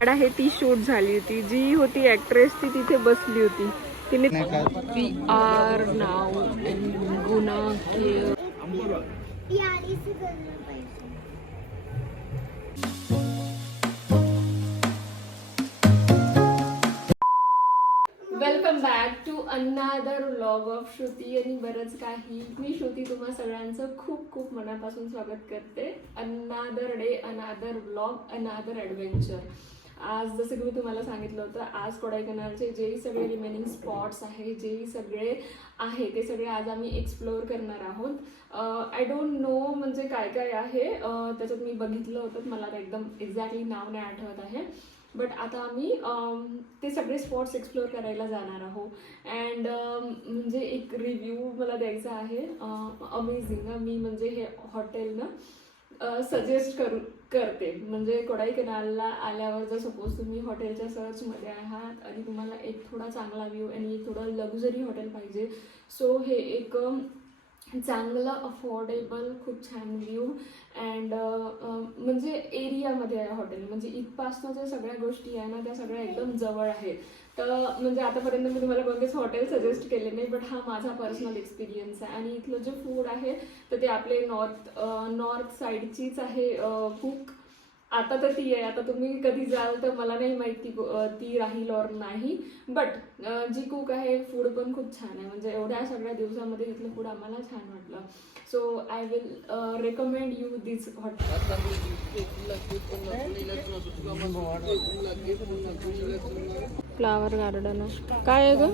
आहे ती शूट झाली होती, जी होती ऍक्ट्रेस ती तिथे बसली होती. तिने we are now in Guna cave. Welcome back to another vlog of Shruti आणि बरंच काही. मी श्रुती तुम्हा सगळ्यांचं खूप खूप मनापासून स्वागत करते. Another day, another vlog, another adventure. आज जसं की मी तुम्हाला सांगितलं होतं, आज कोडाईकनालचे जेही सगळे रिमेनिंग स्पॉट्स आहे, जेही सगळे आहे ते सगळे आज आम्ही एक्सप्लोअर करणार आहोत. आय डोंट नो म्हणजे काय काय आहे त्याच्यात. मी बघितलं होतं, मला आता एकदम एक्झॅक्टली नाव नाही आठवत आहे. बट आता आम्ही ते सगळे स्पॉट्स एक्सप्लोअर करायला जाणार आहोत. अँड म्हणजे एक रिव्ह्यू मला द्यायचा आहे. अमेझिंग. मी म्हणजे हे हॉटेल ना सजेस्ट करते. म्हणजे कोडाईकनालला आल्यावर जर सपोज तुम्ही हॉटेलच्या सर्चमध्ये आहात आणि तुम्हाला एक थोडा चांगला व्ह्यू आणि एक थोडा लक्झरी हॉटेल पाहिजे, सो हे एक चांगलं अफोर्डेबल खूप छान व्ह्यू अँड म्हणजे एरियामध्ये आहे हॉटेल. म्हणजे इथपासनं ज्या सगळ्या गोष्टी आहे ना त्या सगळ्या एकदम जवळ आहे. तर म्हणजे आतापर्यंत मी तुम्हाला कोणतेच हॉटेल सजेस्ट केले नाही, बट हा माझा पर्सनल एक्सपिरियन्स आहे. आणि इथलं जे फूड आहे तर ते आपले नॉर्थ साईडचीच आहे कुक. आता तर ती आहे, आता तुम्ही कधी जाल तर मला नाही माहिती ती राहील और नाही, बट जी कुक आहे फूड पण खूप छान आहे. म्हणजे एवढ्या सगळ्या दिवसामध्ये इथलं फूड आम्हाला छान वाटलं. So I will recommend you this hotel. Flower garden काय आहे ग?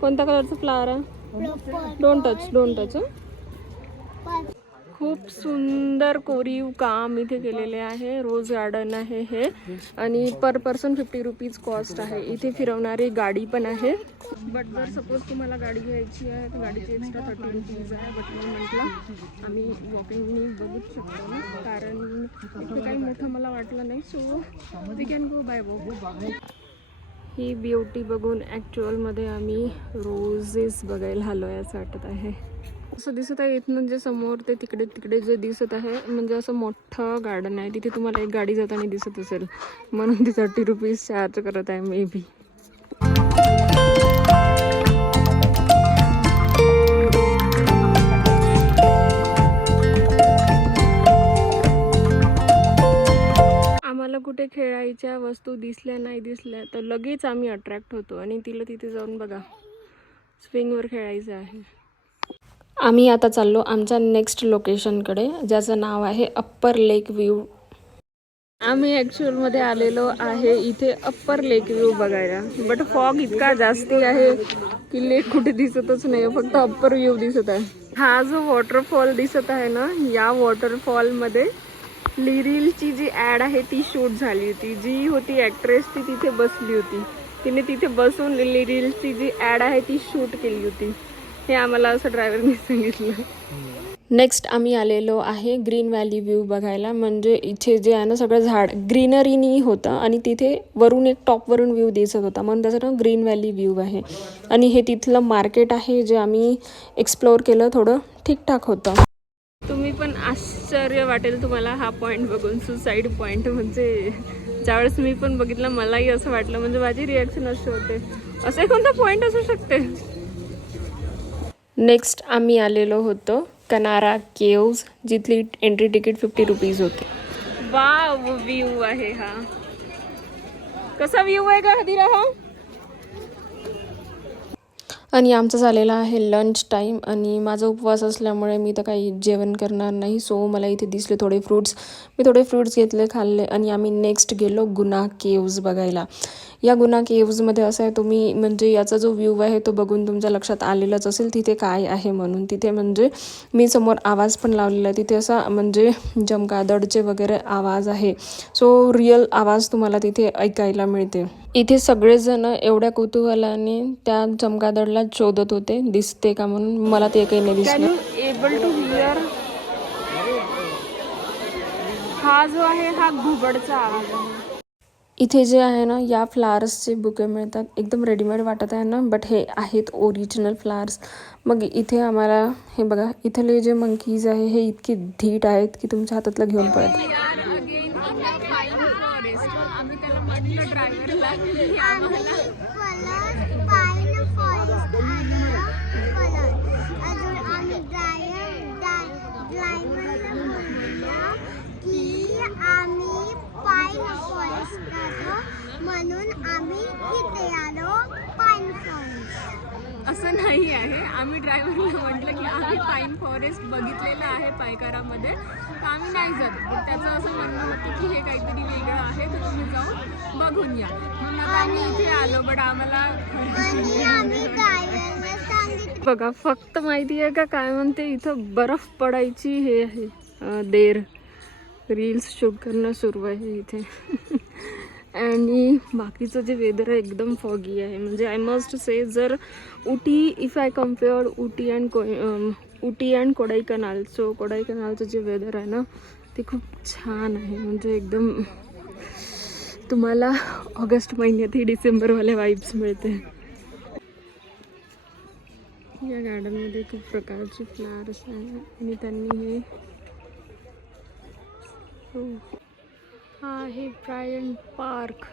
कोणत्या कलरचं फ्लावर आहे? Don't touch. खूप सुंदर कोरीव काम इथे केलेले आहे. रोज गार्डन आहे हे आणि पर पर्सन 50 रुपीज कॉस्ट आहे. इथे फिरवणारी गाडी पण आहे. बट जर सपोज तुम्हाला गाडी घ्यायची आहे तर गाडीची एक्स्ट्रा 30 रुपीज आहे. बट मी म्हटलं आम्ही वॉकिंगनी बघूच शकतो ना, कारण इथे काही मोठं मला वाटलं नाही. So we can go by walk. ही ब्युटी बघून ॲक्च्युअलमध्ये आम्ही रोजेस बघायला आलो आहे असं वाटत आहे. असं दिसत आहे इथनं जे समोर ते तिकडे जे दिसत आहे म्हणजे असं मोठं गार्डन आहे. तिथे तुम्हाला एक गाडी जाताना दिसत असेल, म्हणून ती 30 रुपीज चार्ज करत आहे मे बी. आम्हाला कुठे खेळायच्या वस्तू नाही दिसल्या तर लगेच आम्ही अट्रॅक्ट होतो आणि तिथे जाऊन बघा स्विंगवर खेळायचं आहे. आम्ही आता चाललो आमच्या नेक्स्ट लोकेशनकडे, ज्याचं नाव आहे अप्पर लेक व्ह्यू. आम्ही ॲक्च्युअलमध्ये आलेलो आहे इथे अप्पर लेक व्ह्यू बघायला. बट फॉग इतका जास्ती आहे की लेक कुठे दिसतच नाही, फक्त अप्पर व्ह्यू दिसत आहे. हा जो वॉटरफॉल दिसत आहे ना, या वॉटरफॉलमध्ये लिरिलची जी ॲड आहे ती शूट झाली होती. जी होती ॲक्ट्रेस ती तिथे बसली होती. तिने तिथे बसून लिरिलची जी ॲड आहे ती शूट केली होती. हे आम्हाला असं ड्रायव्हरने सांगितलं. नेक्स्ट आम्ही आलेलो आहे ग्रीन व्हॅली व्ह्यू बघायला. म्हणजे इथे जे आहे ना सगळं झाड ग्रीनरीनी होतं आणि तिथे वरून एक टॉपवरून व्ह्यू दिसत होता, म्हणून त्याचं नाव ग्रीन व्हॅली व्ह्यू आहे. आणि हे तिथलं मार्केट आहे जे आम्ही एक्सप्लोअर केलं, थोडं ठीकठाक होतं. तुम्ही पण आश्चर्य वाटेल तुम्हाला हा पॉईंट बघून, सुसाईड पॉईंट. म्हणजे ज्यावेळेस मी पण बघितलं मलाही असं वाटलं, म्हणजे माझी रिॲक्शन अशी होते, असे कोणता पॉईंट असू शकते. नेक्स्ट आम्ही आलेलो होतो कनारा केव्ज, जिथली एंट्री तिकीट 50 रुपीज होते. वाव व्ह्यू आहे हा. कसा व्ह्यू आहे का हदीरा हा? आणि आमचं झालेलं आहे लंच टाईम आणि माझा उपवास असल्यामुळे मी तर काही जेवण करणार नाही. सो मला इथे दिसले थोडे फ्रूट्स, मी थोडे फ्रूट्स घेतले, खाल्ले आणि आम्ही नेक्स्ट गेलो गुना केव्ज बघायला. या गुना केव्जमध्ये असं आहे, तुम्ही म्हणजे याचा जो व्ह्यू आहे तो बघून तुमच्या लक्षात आलेलंच असेल तिथे काय आहे म्हणून. तिथे म्हणजे मी समोर आवाज पण लावलेला आहे, तिथे असा म्हणजे चमगादडचे वगैरे आवाज आहे. सो रिअल आवाज तुम्हाला तिथे ऐकायला मिळते. इथे सगळेजण एवढ्या कुतूहलाने त्या चमगादडला शोधत होते दिसते का म्हणून. मला ते काही नाही दिसलं. एबल टू हिअर हा जो आहे हा घुबडचा आवाज आहे. इथे जे आहे ना या फ्लावर्सचे बुके मिळतात. एकदम रेडीमेड वाटत आहे ना, बट हे आहेत ओरिजिनल फ्लावर्स. मग इथे आम्हाला हे बघा, इथले जे मंकीज आहे हे इतके धीट आहेत की तुमच्या हातातलं घेऊन पळत. म्हणलं ड्रायव्हरला की आम्हाला म्हणून आम्ही इथे आलो पाईन फॉरेस्ट. असं नाही आहे. आम्ही ड्रायव्हरला म्हटलं की आम्ही पाईन फॉरेस्ट बघितलेलं आहे पायकारामध्ये, तर आम्ही नाही जात. पण त्याचं असं म्हणणं होतं की हे काहीतरी वेगळं आहे, तर तुम्ही जाऊन बघून या. म्हणून आता आम्ही इथे आलो. बट आम्हाला बघा फक्त माहिती आहे का काय म्हणते, इथं बर्फ पडायची हे आहे देर. रील्स शूट करणं सुरू आहे इथे. आणि बाकीचं जे वेदर आहे एकदम फॉगी आहे. म्हणजे आय मस्ट से, जर Ooty, if I compare Ooty and Kodaikanal, so कोडाईकनालचं जे वेदर आहे ना ते खूप छान आहे. म्हणजे एकदम तुम्हाला ऑगस्ट महिन्यातही डिसेंबरवाले वाईब्स मिळते. या गार्डनमध्ये खूप प्रकारचे फ्लावर्स आहे आणि त्यांनी हे हा आहे ब्रायंट पार्क.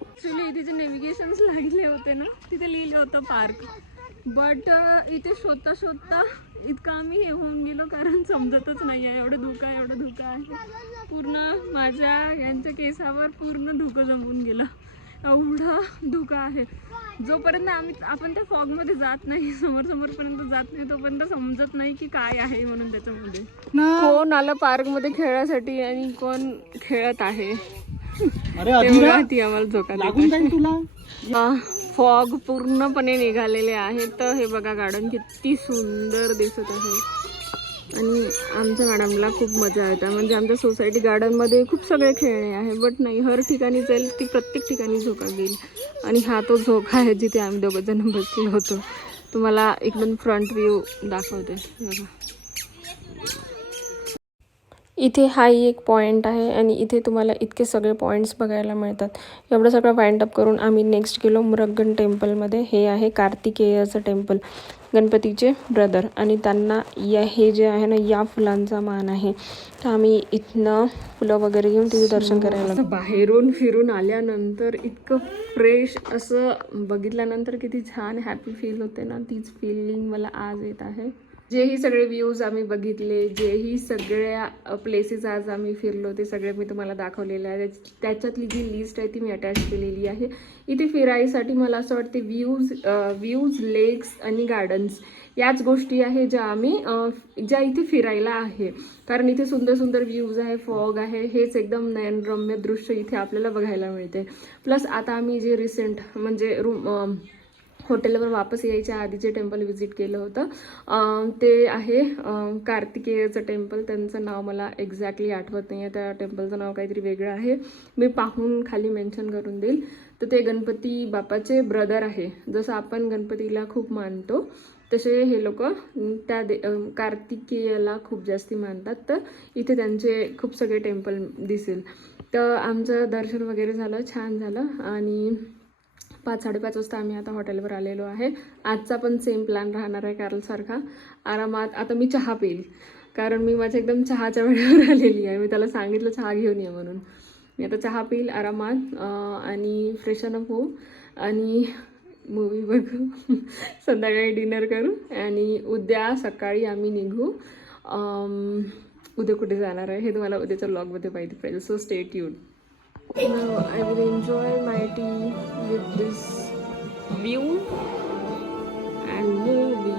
ॲक्च्युली इथे जे नेव्हिगेशन्स लागले होते ना तिथे लिहिलं होतं पार्क, बट इथे शोधता शोधता इतकं आम्ही हे होऊन गेलो कारण समजतच नाही आहे. एवढं धुकं आहे, एवढं धुकं आहे. पूर्ण माझ्या यांच्या केसावर पूर्ण धुकं जमून गेलं. एवढं धुकं आहे. जोपर्यंत आपण त्या फॉगमध्ये जात नाही, समोरपर्यंत जात नाही, तोपर्यंत समजत नाही की काय आहे म्हणून त्याच्यामध्ये. कोण आलं पार्कमध्ये खेळासाठी आणि कोण खेळत आहे ती आम्हाला झोका देते. फॉग पूर्णपणे निघालेले आहे. तर हे बघा गार्डन किती सुंदर दिसत आहे आणि आमच्या मॅडमला खूप मजा येते. म्हणजे आमच्या सोसायटी गार्डनमध्ये खूप सगळे खेळणे आहे, बट नाही, हर ठिकाणी जाईल ती प्रत्येक ठिकाणी झोका घेईल. आणि हा तो झोका आहे जिथे आम्ही दोघं जण बसलो होतो. तुम्हाला एकदम फ्रंट व्ह्यू दाखवते बघा. इथे हाही एक पॉईंट आहे आणि इथे तुम्हाला इतके सगळे पॉईंट्स बघायला मिळतात. एवढं सगळं वाइंड अप करून आम्ही नेक्स्ट गेलो मुरगन टेम्पलमध्ये. हे आहे कार्तिकेयचं टेम्पल, गणपतीचे ब्रदर, आणि त्यांना हे जे आहे ना या फुलांचा मान आहे. तर आम्ही इथनं फुलं वगैरे घेऊन तिथे दर्शन करायला. बाहेरून फिरून आल्यानंतर इतकं फ्रेश असं बघितल्यानंतर किती छान हॅपी फील होते ना, तीच फीलिंग मला आज येत आहे. जेही सगळे व्ह्यूज आम्ही बघितले, जेही सगळ्या प्लेसेस आज आम्ही फिरलो, ते सगळे मी तुम्हाला दाखवलेले आहे. त्याच्यातली जी लिस्ट आहे ती मी अटॅच केलेली आहे. इथे फिरायसाठी मला असं वाटते व्ह्यूज, लेक्स आणि गार्डन्स याच गोष्टी आहे ज्या इथे फिरायला आहे. कारण इथे सुंदर सुंदर व्ह्यूज आहे, फॉग आहे, हेच एकदम नयनरम्य दृश्य इथे आपल्याला बघायला मिळते. प्लस आता आम्ही जे रिसेंट म्हणजे हॉटेलवर वापस यायच्या आधीचे टेम्पल व्हिजिट केलं होतं, ते आहे कार्तिकेयचं टेम्पल. त्यांचं नाव मला एक्झॅक्टली आठवत नाही आहे. त्या टेम्पलचं नाव काहीतरी वेगळं आहे, मी पाहून खाली मेन्शन करून देईल. तर ते गणपती बाप्पाचे ब्रदर आहे. जसं आपण गणपतीला खूप मानतो तसे हे लोक त्या कार्तिकेयला खूप जास्ती मानतात. तर इथे त्यांचे खूप सगळे टेम्पल दिसेल. तर आमचं दर्शन वगैरे झालं, छान झालं. आणि 5-5:30 वाजता आम्ही आता हॉटेलवर आलेलो आहे. आजचा पण सेम प्लॅन राहणार आहे कालसारखा. आरामात आता मी चहा पिईल, कारण मी माझ्या एकदम चहाच्या वेळेवर आलेली आहे. मी त्याला सांगितलं चहा घेऊन ये म्हणून. मी आता चहा पिईल आरामात आणि फ्रेशन अप होऊ आणि मूवी बघू, संध्याकाळी डिनर करू आणि उद्या सकाळी आम्ही निघू. उद्या कुठे जाणार आहे हे तुम्हाला उद्याच्या व्लॉगमध्ये माहिती पाहिजे, so stay tuned. Now I will enjoy my tea with this view and movie.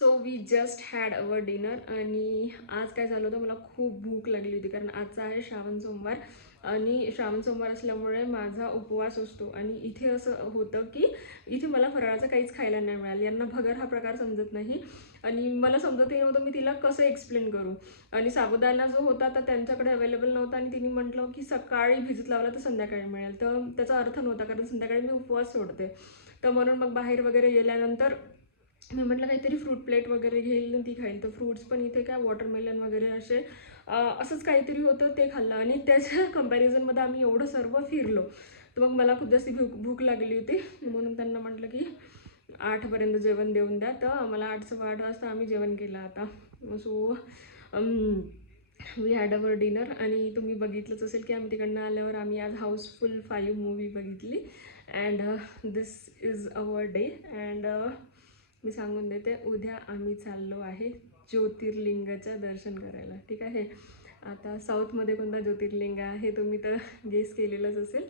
So we just had our dinner. आणि आज काय झालं होतं, मला खूप भूक लागली होती कारण आजचा आहे श्रावण सोमवार आणि श्रावण सोमवार असल्यामुळे माझा उपवास असतो. आणि इथे असं होतं की इथे मला फराळाचं काहीच खायला नाही मिळालं. यांना भगर हा प्रकार समजत नाही आणि मला समजतही नव्हतं मी तिला कसं एक्सप्लेन करू. आणि साबुदाणा जो होता तर त्यांच्याकडे अवेलेबल नव्हता आणि तिने म्हटलं की सकाळी भिजत लावला तर संध्याकाळी मिळेल. तर त्याचा अर्थ नव्हता कारण संध्याकाळी मी उपवास सोडते. तर म्हणून मग बाहेर वगैरे गेल्यानंतर मी म्हटलं काहीतरी फ्रूट प्लेट वगैरे घेईल आणि ती खाईल. तर फ्रूट्स पण इथे काय वॉटरमेलन वगैरे असंच काहीतरी होतं, ते खाल्लं. आणि त्याच्या कंपॅरिझनमध्ये आम्ही एवढं सर्व फिरलो तर मग मला खूप जास्त भूक लागली होती. म्हणून त्यांना म्हटलं की 8पर्यंत जेवण देऊन द्या. तर आम्हाला 8:15 वाजता आम्ही जेवण केलं आता. So we had our dinner. आणि तुम्ही बघितलंच असेल की आम्ही तिकडनं आल्यावर आम्ही आज हाऊसफुल 5 मूवी बघितली. And this is our day. And मी सांगून देते, उद्या आम्ही चाललो आहे ज्योतिर्लिंगाचं दर्शन करायला. ठीक आहे. आता साऊथमध्ये कोणता ज्योतिर्लिंग आहे तुम्ही तर गेस केलेलंच असेल.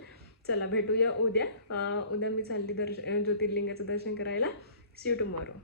चला भेटूया उद्या. उद्या मी चालली ज्योतिर्लिंगाचं दर्शन करायला. See you tomorrow.